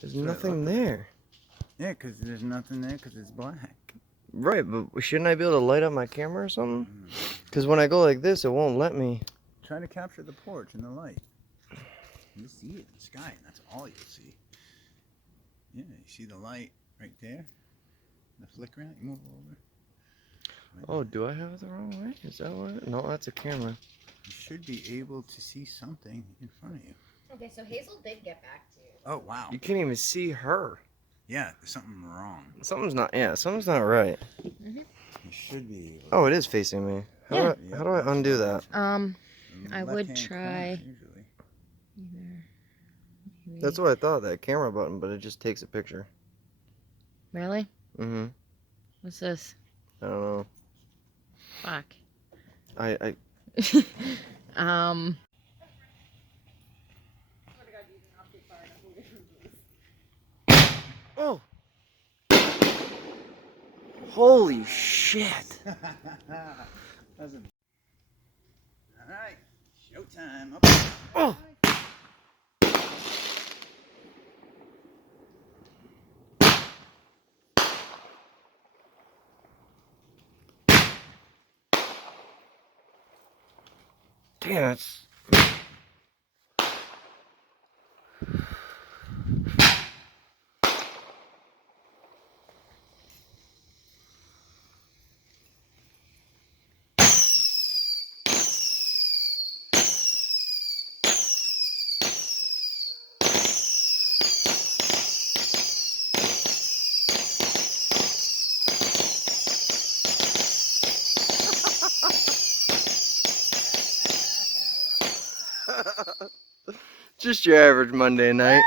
There's nothing there. Yeah, because there's nothing there because it's black. Right, but shouldn't I be able to light up my camera or something? Because when I go like this, it won't let me. Try to capture the porch and the light. You see it in the sky, and that's all you'll see. Yeah, you see the light right there? The flickering? You move over. Right Oh, there. do I have it the wrong way? Is that what? No, that's a camera. You should be able to see something in front of you. Okay, so Hazel did get back to you. Oh, wow. You can't even see her. Yeah, there's something wrong. Something's not. Yeah, something's not right. You should be able to. Oh, it is facing me. Yeah. How do I undo that? I would Left-hand try corner, usually. either. That's what I thought. That camera button, but it just takes a picture. Really? Mm-hmm. What's this? I don't know. Fuck. I Oh! Holy shit! Alright, showtime. Up. Oh! Damn, it's... Just your average Monday night.